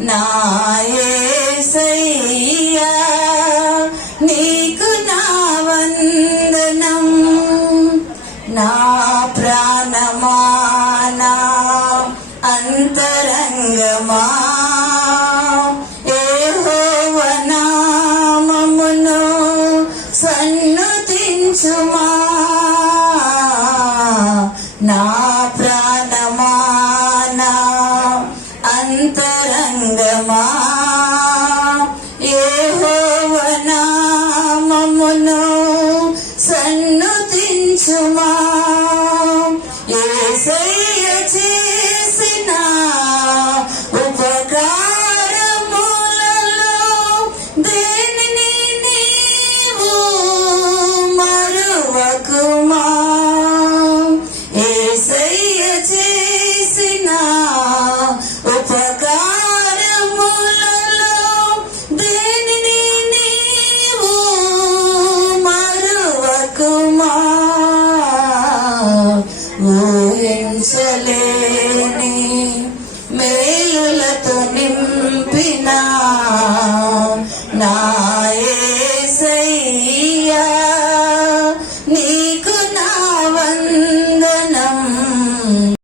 నాయసయ్యా నీకు నా వందనం. నా ప్రాణమానా అంతరంగమా. ఏహోవనామమును సన్నుతించుమా. నా అంతరంగమా ఏహోవనామమును సన్నుతించుమా? ఏ చేసిన ఊహించలేని మేలులతో నింపిన నాయసయ్యా